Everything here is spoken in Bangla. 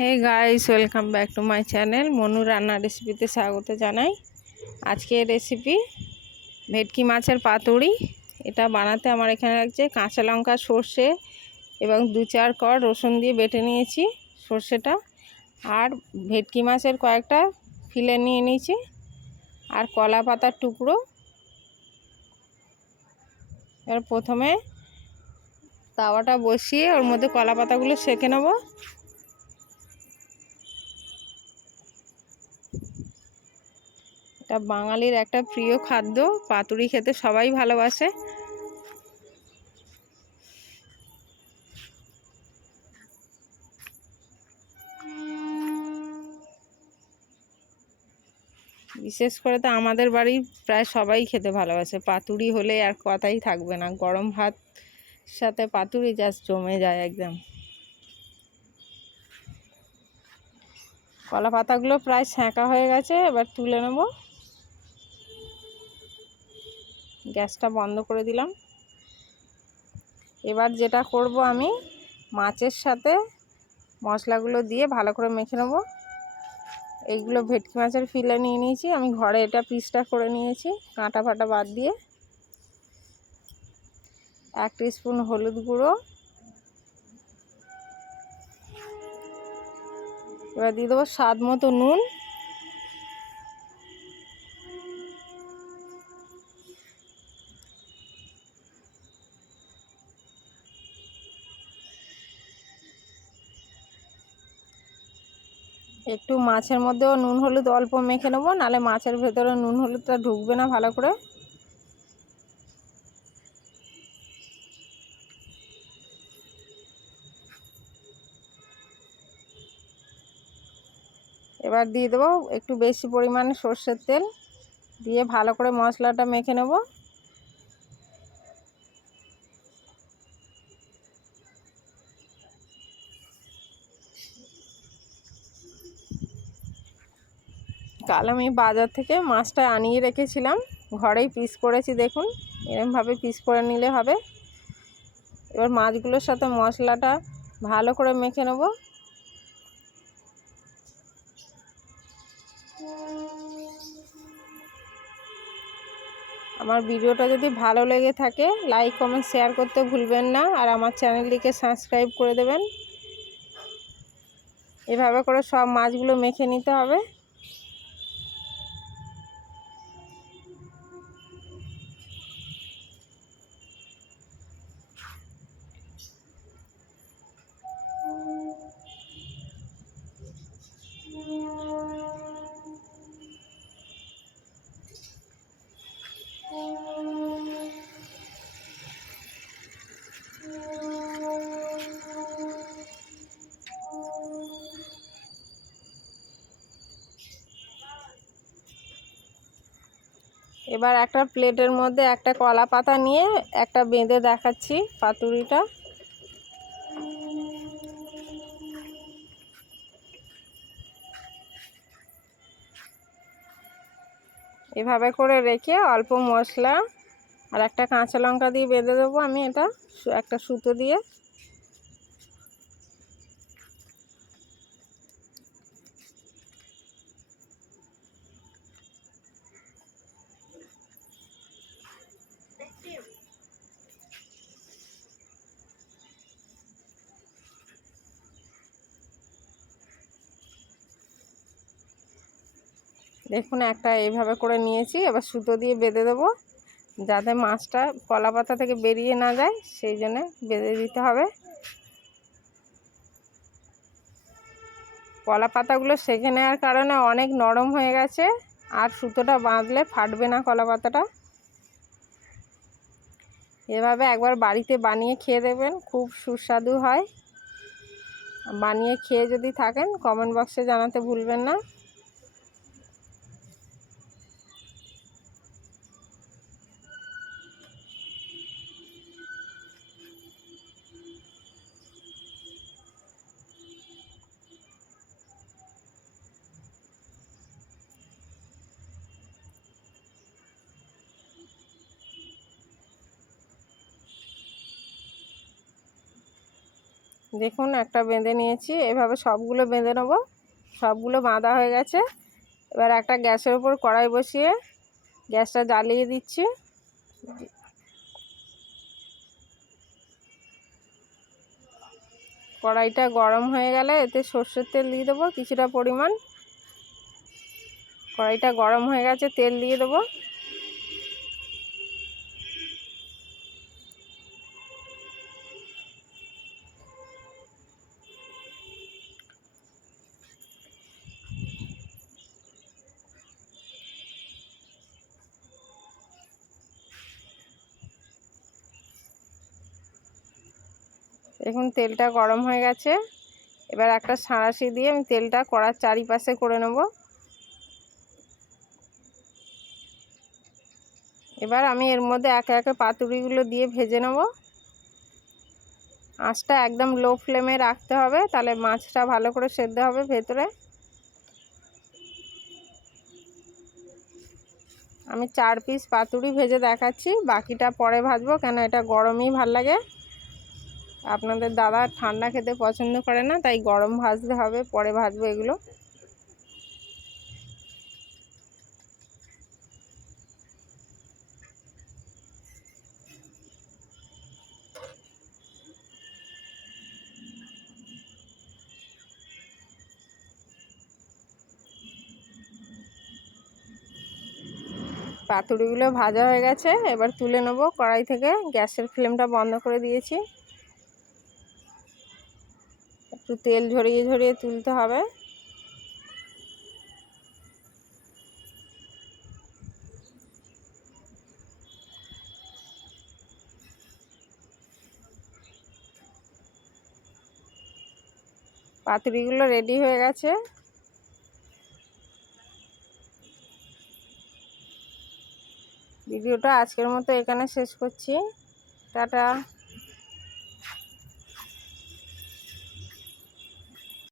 Hey guys, welcome back to my channel. Manu রান্না রেসিপিতে স্বাগত জানাই। আজকের রেসিপি ভেটকি মাছের পাতুড়ি। এটা বানাতে আমার এখানে লাগছে কাঁচা লঙ্কা, সর্ষে এবং 2-4 কোয়া রসুন দিয়ে বেটে নিয়েছি সর্ষেটা। আর ভেটকি মাছের কয়েকটা ফিলে নিয়ে নিয়েছি, আর কলা পাতার টুকরো। এবার প্রথমে তাওয়াটা বসিয়ে ওর মধ্যে কলা পাতাগুলো সেঁকে নেব। এটা বাঙালির একটা প্রিয় খাদ্য, পাতুড়ি খেতে সবাই ভালোবাসে। বিশেষ করে তো আমাদের বাড়ির প্রায় সবাই খেতে ভালোবাসে। পাতুড়ি হলে আর কথাই থাকবে না, গরম ভাত সাথে পাতুড়ি জাস্ট জমে যায় একদম। কলা পাতাগুলো প্রায় সেঁকা হয়ে গেছে, এবার তুলে নেব। গ্যাসটা বন্ধ করে দিলাম। এবার যেটা করব, আমি মাছের সাথে মশলাগুলো দিয়ে ভালো করে মেখে নেব। এইগুলো ভেটকি মাছের ফিলে নিয়ে নিয়েছি আমি, ঘরে এটা পিসটা করে নিয়েছি কাঁটা ফাটা বাদ দিয়ে। 1 টিস্পুন হলুদ গুঁড়ো, এবার দিয়ে দেবো স্বাদ মতো নুন, একটু মাছের মধ্যেও নুন হলুদ অল্প মেখে নেবো, নাহলে মাছের ভেতরে নুন হলুদটা ঢুকবে না ভালো করে। এবার দিয়ে দেবো একটু বেশি পরিমাণে সর্ষের তেল, দিয়ে ভালো করে মশলাটা মেখে নেব। কাল আমি বাজার থেকে মাছটা আনিয়ে রেখেছিলাম, ঘরেই পিস করেছি। দেখুন, এরকমভাবে পিস করে নিলে হবে। এবার মাছগুলোর সাথে মশলাটা ভালো করে মেখে নেব। আমার ভিডিওটা যদি ভালো লেগে থাকে, লাইক কমেন্ট শেয়ার করতে ভুলবেন না, আর আমার চ্যানেলটিকে সাবস্ক্রাইব করে দেবেন। এভাবে করে সব মাছগুলো মেখে নিতে হবে। এবার একটা প্লেটের মধ্যে একটা কলা পাতা নিয়ে একটা বেঁধে দেখাচ্ছি পাতুড়িটা। এভাবে করে রেখে অল্প মশলা আর একটা কাঁচা লঙ্কা দিয়ে বেঁধে দেবো আমি এটা একটা সুতো দিয়ে। দেখুন, একটা এইভাবে করে নিয়েছি, এবার সুতো দিয়ে বেঁধে দেবো যাতে মাছটা কলা পাতা থেকে বেরিয়ে না যায়, সেই জন্য বেঁধে দিতে হবে। কলা পাতাগুলো সেঁকে নেওয়ার কারণে অনেক নরম হয়ে গেছে, আর সুতোটা বাঁধলে ফাটবে না কলা পাতাটা। এভাবে একবার বাড়িতে বানিয়ে খেয়ে দেবেন, খুব সুস্বাদু হয়। বানিয়ে খেয়ে যদি থাকেন কমেন্ট বক্সে জানাতে ভুলবেন না। দেখুন একটা বেঁধে নিয়েছি, এভাবে সবগুলো বেঁধে নেব। সবগুলো বাঁধা হয়ে গেছে। এবার একটা গ্যাসের উপর কড়াই বসিয়ে গ্যাসটা জ্বালিয়ে দিচ্ছি। কড়াইটা গরম হয়ে গেলে এতে সর্ষের তেল দিয়ে দেবো কিছুটা পরিমাণ। কড়াইটা গরম হয়ে গেছে, তেল দিয়ে দেবো। দেখুন তেলটা গরম হয়ে গেছে। এবার একটা সাঁড়াশি দিয়ে আমি তেলটা কড়ার চারিপাশে করে নেব। এবার আমি এর মধ্যে একে একে পাতুড়িগুলো দিয়ে ভেজে নেব। আঁচটা একদম লো ফ্লেমে রাখতে হবে, তাহলে মাছটা ভালো করে সেদ্ধ হবে ভেতরে। আমি 4 পিস পাতুড়ি ভেজে দেখাচ্ছি, বাকিটা পরে ভাজবো, কেন এটা গরমই ভাল লাগে। আপনাদের দাদা ঠান্ডা খেতে পছন্দ করে না, তাই গরম ভাজতে হবে, পরে ভাজবো এগুলো। পাতুড়িগুলো ভাজা হয়ে গেছে, এবার তুলে নেব কড়াই থেকে। গ্যাসের ফ্লেমটা বন্ধ করে দিয়েছি। একটু তেল ঝরিয়ে ঝরিয়ে তুলতে হবে। পাতুড়িগুলো রেডি হয়ে গেছে। ভিডিওটা আজকের মতো এখানে শেষ করছি। টাটা।